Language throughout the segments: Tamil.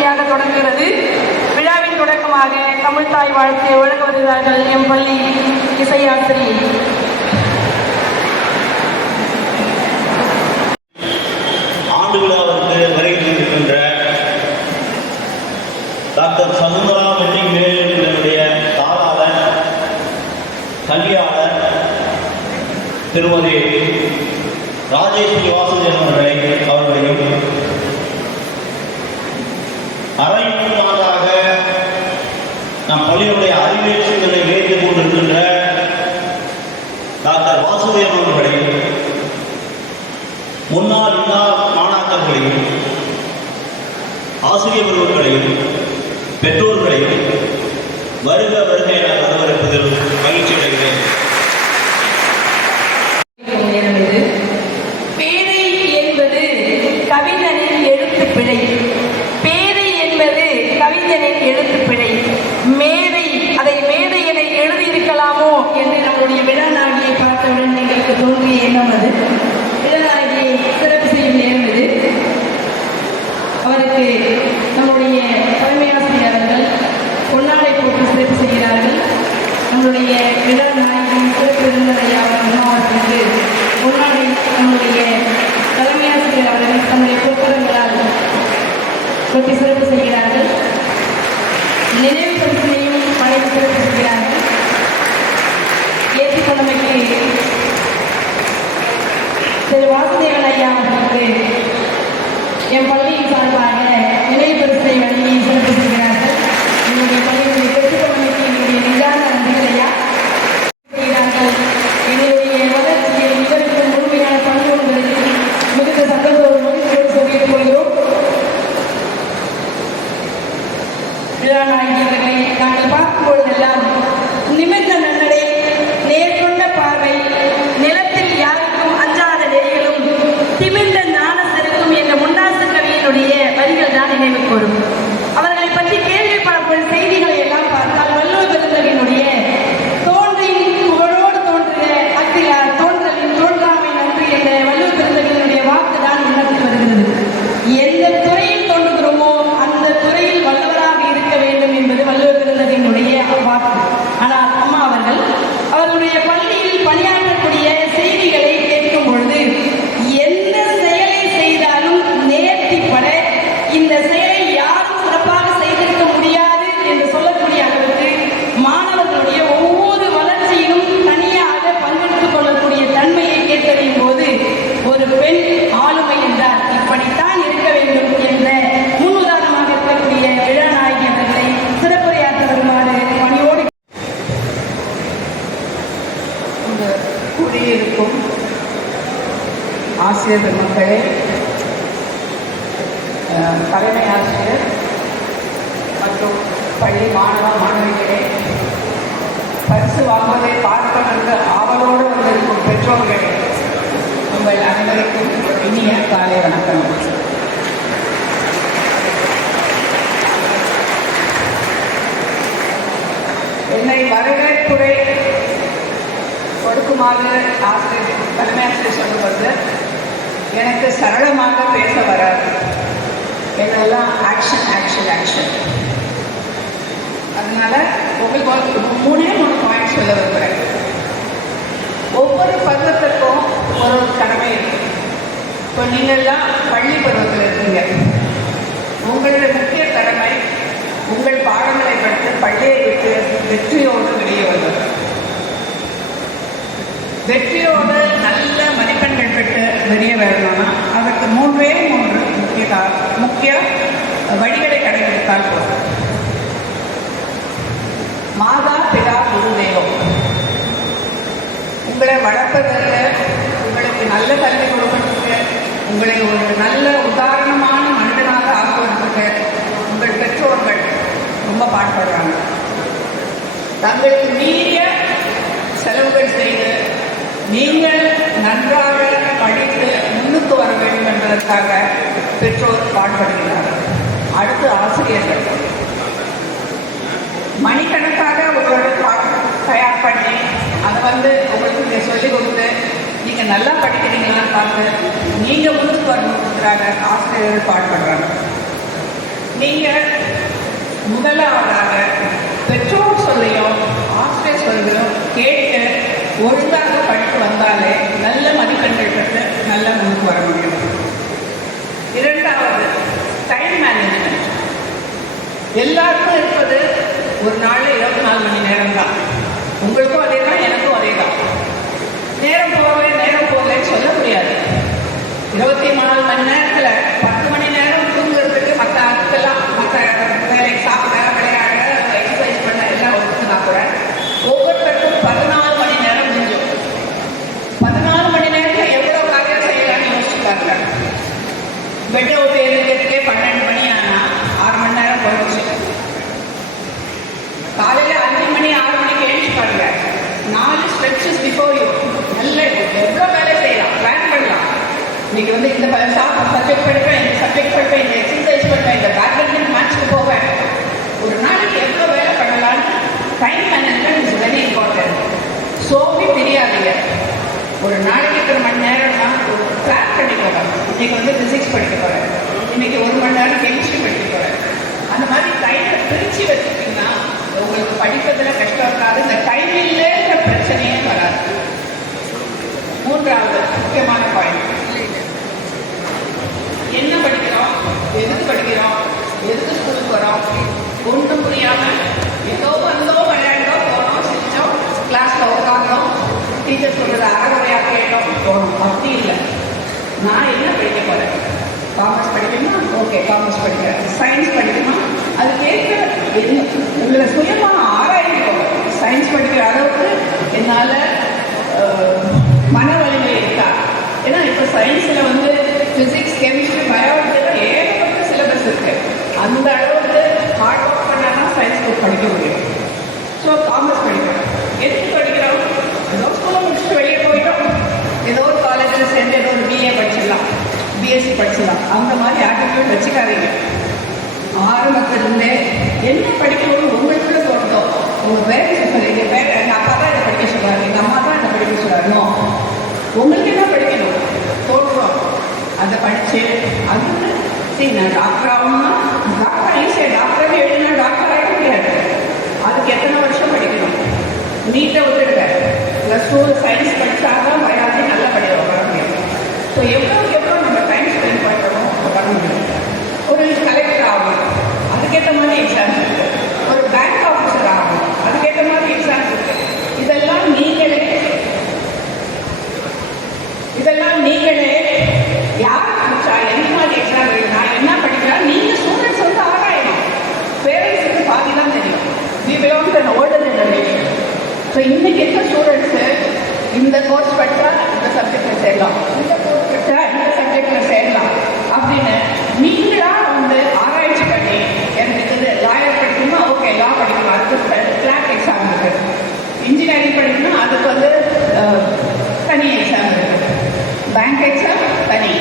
இனிமையாக தொடங்குகிறது. விழாவின் தொடக்கமாக தமிழ்தாய் வாழ்த்து வழங்க வருகிறார்கள் எம் பள்ளி இசையாசிரியை. ஆண்டு விழாவிற்கு வருகின்ற டாக்டர் சகுந்தலா மெட்ரிக் மேல்நிலைய தாளாளர் கல்வியாளர் திருமதி ராஜேஸ்வரி வாசுதேவன் அவர்களையும் அரைநூற்றாண்டாக நம் பள்ளியுடைய அறிவியல் சூழலை வைத்துக் கொண்டிருக்கின்ற டாக்டர் வாசுதேவன் அவர்களையும் முன்னாள் மாணாக்கர்களையும் ஆசிரியர் ஒருவர்களையும் பெற்றோர்களையும் வருக வருக என வரவேற்பதில் மகிழ்ச்சி அடைகிறேன். பேரை என்பது கவிஞனின் எழுத்துப்பிழை. பேரை என்பது கவிஞனின் எழுத்துப்பிழை. மேதை, அதை மேதை என எழுதியிருக்கலாமோ என்று நம்முடைய விழாநாயகியை பார்த்தவுடன் எங்களுக்கு தோன்றிய எண்ணம் அது. விழாநாயகியை சிறப்பு செய்யும் நேரம் இது. அவருக்கு நம்முடைய தலைமையாசிரியர் அவர்கள் பொன்னாடை போட்டு சிறப்பு செய்கிறார்கள். நம்முடைய விழாநாயகியின் சிறப்பு விருந்தினரை அவர்களுக்கு பொன்னாடை நம்முடைய தலைமையாசிரியர் அவர்கள் தன்னுடைய பொருட்களால் கொட்டி சிறப்பு செய்கிறார்கள். நினைவு பரிசனையும் வழங்கி சிறப்பு செய்கிறார்கள். ஏற்றுக்கொண்டமைக்கு திரு வாசுதேவன் ஐயா அவர்களுக்கு என் பள்ளியின் சார்பாக நினைவு பரிசனை வழங்கி சிறப்பு செய்கிறார்கள். என்னுடைய பள்ளியினுடைய பெற்றுக்கொண்டமைக்கு என்னுடைய நிதான நன்றிகள் ஐயா செய்கிறார்கள். என்னுடைய வளர்ச்சியில் இதற்கு முழுமையான பங்கு என்பதில் மிகுந்த சந்தோஷம் மகிழ்ச்சியோடு சொல்லிக் கொள்கிறோம். விழாநாயகியர்களை நாங்கள் பார்க்கும் பொழுதெல்லாம் நிமிர்ந்த நன்னடை, நேர்கொண்ட பார்வை, நிலத்தில் யாருக்கும் அஞ்சாத நெறிகளும், திமிர்ந்த ஞான செருக்கும் என்ற முண்டாசு கவியினுடைய வரிகள் தான் நினைவுக்கு வரும். அவர்களை பற்றி கேள்வி பார்க்கும் செய்திகளை எல்லாம் பார்த்தால் வள்ளுவர் பெருந்தகையினுடைய தோன்றின் புகழோடு தோன்றுக அத்திலார் தோன்றலின் தோன்றாமை நன்றி என்ற வள்ளுவர் பெருந்தகையினுடைய வாக்கு தான் எண்ணத்துக்கு வருகிறது. எந்த துறையில் தோன்றுகிறோமோ அந்த துறையில் வல்லவராக இருக்க வேண்டும் என்பது வள்ளுவர் பெருந்தகையினுடைய வாக்கு. ஆனால் அம்மா அவர்கள் அவர்களுடைய பள்ளியில் பணியாற்றக்கூடிய செய்திகளை கேட்கும் பொழுது எந்த செயலை செய்தாலும் நேர்த்திப்பட இந்த செயலை யாரும் சிறப்பாக செய்திருக்க முடியாது என்று சொல்லக்கூடிய அளவுக்கு மாணவர்களுடைய ஒவ்வொரு வளர்ச்சியிலும் தனியாக பங்கெடுத்துக் கொள்ளக்கூடிய தன்மையை கேட்டறியும் போது ஒரு பெண் ஆளுமை என்றால் இப்படித்தான் இருக்க வேண்டும் என்ற முன்னுதாரணமாக இருக்கக்கூடிய விழாநாயகி அவர்களை சிறப்புரையாற்ற வருமாறு பணியோடு கூடியிருக்கும் ஆசிரியர் பெருமக்களே, தலைமை ஆசிரியர் மற்றும் பள்ளி மாணவ மாணவிகளே, பரிசு வாங்குவதை பார்ப்பதற்கு ஆவலோடு வந்திருக்கும் பெற்றோர்களே, உங்கள் அனைவருக்கும் இனிய காலை வணக்கம். என்னை வரவேற்புரை கொடுக்குமாறு தலைமை ஆசிரியர் சொல்லுவது எனக்கு சரளமாக பேச வராது. என்னெல்லாம் ஆக்ஷன் ஆக்ஷன் ஆக்ஷன். அதனால உங்களுக்கு மூணு பாயிண்ட் சொல்ல விரும்புகிறேன். ஒவ்வொரு பருவத்திற்கும் ஒரு கடமை இருக்கு. இப்போ நீங்கள்லாம் பள்ளி பருவத்தில் இருக்கீங்க. உங்களுடைய முக்கிய கடமை உங்கள் பாடங்களை படித்து பள்ளியை விட்டு வெற்றியோடு வெளியே வருவது. வெற்றியோடு நல்ல மதிப்பெண்கள் பெற்று வெளியே வரணும்னா அதற்கு மூன்று முக்கிய வழிகளை கடைபிடித்தால் போதும். மாதா பிதா குரு தெய்வம் உங்களை வளர்ப்பதற்கு, உங்களுக்கு நல்ல கல்வி கொடுப்பதற்கு, உங்களை ஒரு நல்ல உதாரணமான மனிதனாக ஆக்குவதற்கு உங்கள் பெற்றோர்கள் ரொம்ப பாடுபடுறாங்க. தங்களுக்கு மீறிய செலவுகள் செய்து நீங்கள் நன்றாக படித்து முன்னுக்கு வர வேண்டும் என்பதற்காக பெற்றோர் பாடுபடுகிறார்கள். அடுத்து ஆசிரியர்கள் மணிக்கணக்காக உங்களோட தயார் பண்ணி அதை உங்களுக்கு நீங்கள் சொல்லிக் கொடுத்து நீங்கள் நல்லா படிக்கிறீங்களான்னு பார்த்து நீங்கள் முன்னுக்கு வரணுங்கிறாங்க ஆசிரியர்கள் பாடுபடுறாங்க. நீங்கள் முதலாவதாக பெற்றோர் சொல்லையும் ஆசிரியர் சொல்லையும் கேட்டு ஒழுங்காக படித்து வந்தாலே நல்ல மதிப்பெண்கள் பெற்று நல்ல முன்னுக்கு வர முடியும். இரண்டாவது, டைம் மேனேஜ்மெண்ட். எல்லாருக்கும் இருப்பது ஒரு நாளில் 24 மணி நேரம் தான். உங்களுக்கும் அதே தான், எனக்கும் அதே தான். நேரம் போகலன்னு சொல்ல முடியாது. 24 மணி நேரத்தில் 10 மணி நேரம் தூங்குறதுக்கு மற்ற ஆட்கள்லாம் மற்ற வேலைக்கு சாப்பிட, விளையாட, எக்ஸசைஸ் பண்ண எல்லாம் ஒத்துனா கூட ஒவ்வொருத்தருக்கும் 14 மணி நேரம் முடிஞ்சும். 14 மணி நேரத்தில் எவ்வளோ காரியம் செய்யலாம்னு யோசிச்சு பாருங்க. பெட்டை விட்டு எழுதுறதுக்கே 12 மணி ஆனால் 6 மணி நேரம் போயிடுச்சு. காலையில் 5 மணி 6 மணிக்கு எழுந்து பாருங்க. 4 ஸ்ட்ரெச்சஸ் பிஃபோர் யூ. நல்ல எவ்வளோ வேலை செய்யலாம், பிளான் பண்ணலாம். இன்னைக்கு வந்து இந்த சப்ஜெக்ட் படிப்பேன், இந்த சப்ஜெக்ட் படிப்பேன், இந்த எக்ஸசைஸ் பண்ணுவேன், இந்த பேட்மிண்டன் மேட்ச்சுக்கு போவேன். ஒரு நாளைக்கு எவ்வளோ வேலை பண்ணலான்னு time management is very important. சோம்பி தெரியாதீங்க. ஒரு நாளைக்கு இத்தனை மணி நேரம்னா ஒரு பிளான் பண்ணிக்கோங்க. இன்னைக்கு வந்து ஃபிசிக்ஸ் படிக்க போகிறேன், இன்னைக்கு 1 மணி நேரம் கெமிஸ்ட்ரி படிக்க போகிறேன். அந்த மாதிரி டைமை பிரித்து வச்சுட்டிங்கன்னா உங்களுக்கு படிப்பதில் கஷ்டம் இருக்காது. இந்த டைம் இல்லைன்ற பிரச்சனையே வராது. மூன்றாவது முக்கியமான பாயிண்ட், என்ன படிக்கிறோம், எதுக்கு படிக்கிறோம், எதுக்கு ஸ்கூலுக்கு வரோம், ஒன்றும் புரியாமல் ஏதோ வந்தோம், விளையாண்டோம், போனோம், செஞ்சோம், கிளாஸில் உட்காந்தோம், டீச்சர் சொல்கிறது அறகுறையாக கேட்டோம், போனோம். அப்படி இல்லை. நான் என்ன படிக்க போகிறேன்? காமர்ஸ் படிக்கணுமா? ஓகே, காமர்ஸ் படிக்கிறேன். சயின்ஸ் படிக்கணுமா? அது கேட்க உங்களை சுயமாக ஆராய்ச்சிக்கோங்க. சயின்ஸ் படிக்கிற அளவுக்கு என்னால் மன வலிமை இருக்கா? ஏன்னா இப்போ சயின்ஸில் வந்து ஃபிசிக்ஸ், கெமிஸ்ட்ரி, பயாலஜியில் ஏகப்பட்ட சிலபஸ் இருக்குது. அந்த அளவுக்கு ஹார்ட் ஒர்க் பண்ணால் தான் சயின்ஸ் புக் படிக்க முடியும். ஸோ காமர்ஸ் படிக்கிறோம். எதுக்கு படிக்கிறோம்? ஏதோ ஸ்கூலில் முடிச்சுட்டு வெளியே போயிட்டோம், ஏதோ ஒரு காலேஜில் சேர்ந்து ஏதோ ஒரு பிஏ படிச்சிடலாம், பிஎஸ்சி படிச்சிடலாம். அந்த மாதிரி ஆட்டிடியூட் வச்சுக்காதீங்க. ஆரம்பத்திலிருந்தே என்ன படிக்கணும்னு உங்களுக்குள்ள தோணுதோ, உங்கள் பேரண்ட்ஸ் சொல்லுங்க, எங்கள் அப்பா தான் இதை படிக்க சொல்கிறாங்க, எங்கள் அம்மா தான் இதை படிக்க சொல்கிறாங்க. உங்களுக்கு என்ன படிக்கணும் தோணுறோம் அதை படித்து அதுக்கு சரி நான் டாக்டர் ஆகணும்னா டாக்டர் ஈஸியாக டாக்டர் எழுதினா டாக்டர் ஆகிட முடியாது. அதுக்கு எத்தனை வருஷம் படிக்கணும்? நீட்டை விட்டுடுங்க. +2 சயின்ஸ் படித்தா தான் பயாலஜி நல்ல படிக்க வர முடியும். ஸோ எவ்வளோக்கு எவ்வளோ நம்ம டைம் ஸ்பெண்ட் பண்ணுறோமோ பண்ண முடியும். ஒரு கலெக்டர் ஆகணும், அதுக்கேற்ற மாதிரி எக்ஸாம்ஸ் இருக்குது. ஒரு பேங்க் ஆஃபீஸர் ஆகணும், அதுக்கேற்ற மாதிரி எக்ஸாம்ஸ் இருக்குது. இதெல்லாம் நீங்களே யார் படித்தா எந்த மாதிரி எக்ஸாம் எழுதினா என்ன படிக்கிறா நீங்கள் ஸ்டூடெண்ட்ஸ் வந்து ஆராயணும். பேரண்ட்ஸுக்கு பாதி தான் தெரியும். We belong to an older generation. So இன்றைக்கி இருக்க ஸ்டூடெண்ட்ஸு இந்த கோர்ஸ் படித்தா இந்த சப்ஜெக்டில் சேரலாம், இந்த கோர்ஸ் படித்தா இந்த சப்ஜெக்டில் சேரலாம் அப்படின்னு நீங்களாக வந்து ஆராய்ச்சி பண்ணி எனக்கு இது லாயர் படிக்கணுமா, ஓகே லா படிக்கணும், அதுக்கு கிளாக் எக்ஸாம் இருக்குது. இன்ஜினியரிங் படிக்கணும், அதுக்கு வந்து தனி எக்ஸாம் இருக்குது. பேங்க் எக்ஸாம் தனி.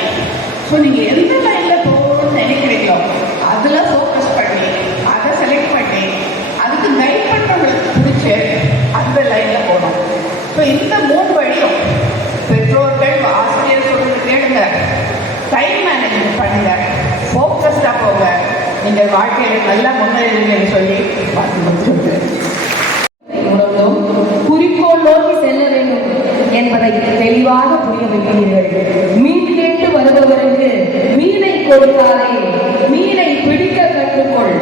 ஸோ நீங்கள் எந்த லைனில் போகணும்னு நினைக்கிறீங்களோ அதில் ஃபோக்கஸ் பண்ணி அதை செலக்ட் பண்ணி அதுக்கு கைட் பண்ணுறவங்களுக்கு பிடிச்சி அந்த லைனில் போகணும். ஸோ இந்த 3 வழியும் பெற்றோர்கள், ஆசிரியர் சொல்றது கேளுங்க, டைம் மேனேஜ்மெண்ட் பண்ணுங்க, ஃபோக்கஸ்டாக போங்க, நீங்கள் வாழ்க்கையில் நல்லா முன்னேறுவீங்கன்னு சொல்லி பார்த்து முடிச்சுருக்கேன். குறிக்கோள் நோக்கி செல்ல வேண்டும் என்பதை தெளிவாக புரிய வைக்கிறீர்கள். மீன் கேட்டு வருபவருக்கு மீனை கொடுத்தாலே மீனை பிடிக்க கற்றுக்கொள்.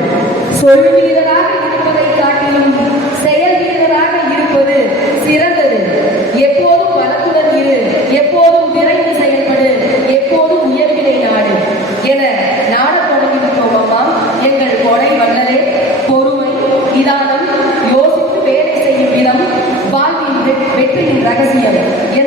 சொல் வீரராக இருப்பதை காட்டிலும் செயல் வீரராக இருப்பது சிறந்தது. எப்போதும் பலத்துடன் இரு, எப்போதும் விரைந்து செயல்படு, எப்போதும் உயர்வினை நாடு என நாட தொடங்கிவிட்டோம் அம்மா. எங்கள் கொடை வல்லலே, பொறுமை, நிதானம், யோசித்து வேலை செய்யும் விதம் வாழ்வின் வெற்றியின் ரகசியம் என